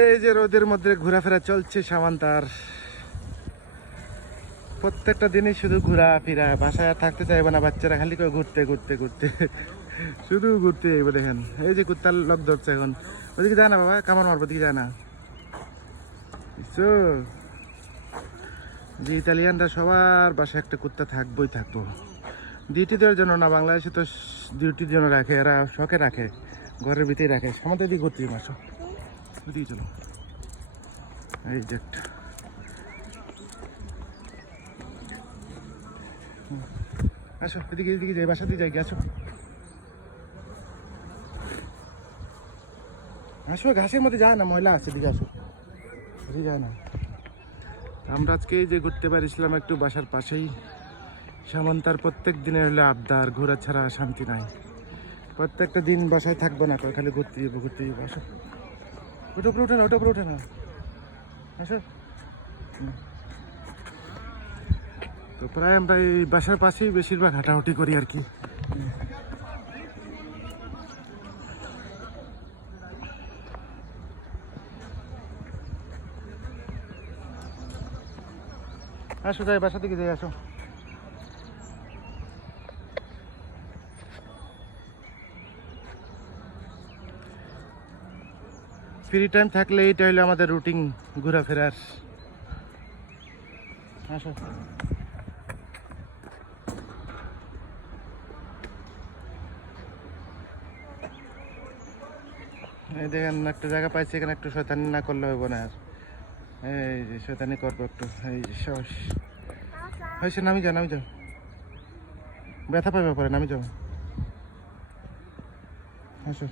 এই যে রোদের মধ্যে ঘোরাফেরা চলছে সামান্তার। প্রত্যেকটা দিনই শুধু ঘোরাফেরা, বাসায় আর থাকতে চাইবে না বাচ্চারা, খালি করে ঘুরতে ঘুরতে ঘুরতে শুধু ঘুরতে যাইব। দেখেন এই যে কুত্তার লোক ধরছে এখন, ওদিকে যায় না বাবা, কামড় মারবো, দিকে যায় না। যে ইতালিয়ানরা সবার বাসায় একটা কুত্তা থাকবোই থাকবো, ডিউটি দেওয়ার জন্য না, বাংলাদেশে তো ডিউটির জন্য রাখে, এরা শখে রাখে, ঘরের ভিতরেই রাখে। সামান্য দিকে ঘুরতে মাসো, ওদিকে চলো। এই যে একটা আসো, এদিকে এদিকে যাই, বাসা দিয়ে যাই, আসো আসো, ঘাসের মধ্যে যায় না, ময়লা আছে, দিকে আসো, এদিকে যায় না। আমরা আজকে এই যে ঘুরতে পারিছিলাম একটু বাসার পাশেই। সামান্তার প্রত্যেক দিনের হলে আবদার, ঘোরা ছাড়া শান্তি নাই। প্রত্যেকটা দিন বাসায় থাকবো না, খালি ঘুরতে যাবো ঘুরতে যাবো। আসো, ওটা উপরে ওঠে না, ওটা উপরে ওঠে না, আসো। তো প্রায় আমরা এই বাসার পাশেই বেশিরভাগ হাঁটাহুটি করি আর কি। আসো যাই, বাসা থেকে যাই, আসো। ফ্রি টাইম থাকলে এইটা হলো আমাদের রুটিন ঘোরাফেরার। আসো, এই দেখেন একটা জায়গা পাইছি, এখানে একটু শয়তানি না করলে হইব না। আর এই যে শয়তানি করবো একটু, এই যে সাহস হয়েছে, নামি যাও নামি যাও, ব্যথা পাইবে পরে, নামি যাও। আসো,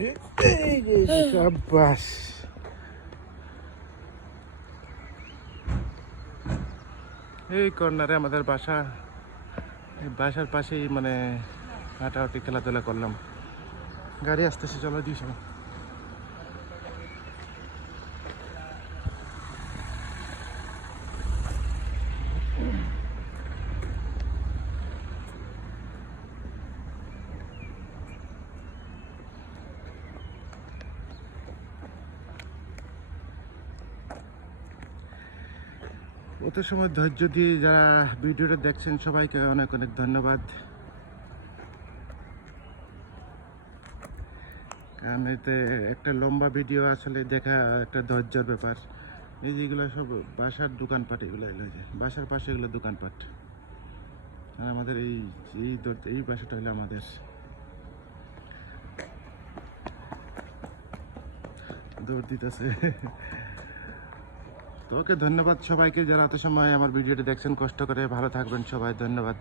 এই যে সাব্বাস। এই কর্নারে আমাদের বাসা, এই বাসার পাশেই মানে হাঁটাহাঁটি খেলাধুলা করলাম। গাড়ি আসতেছে, চলো দিস। অত সময় ধৈর্য দিয়ে যারা ভিডিওটা দেখছেন সবাইকে অনেক অনেক ধন্যবাদ। কারণ এতে একটা লম্বা ভিডিও আসলে দেখা একটা ধৈর্যের ব্যাপার। এই যেগুলো সব বাসার দোকানপাট, এগুলো এলো যে বাসার পাশে এগুলো দোকানপাট। আর আমাদের এই এই বাসাটা হলো আমাদের। দৌড় দিতেছে। তো ওকে, ধন্যবাদ সবাইকে যারা এত সময় আমার ভিডিওটি দেখছেন কষ্ট করে। ভালো থাকবেন সবাই, ধন্যবাদ।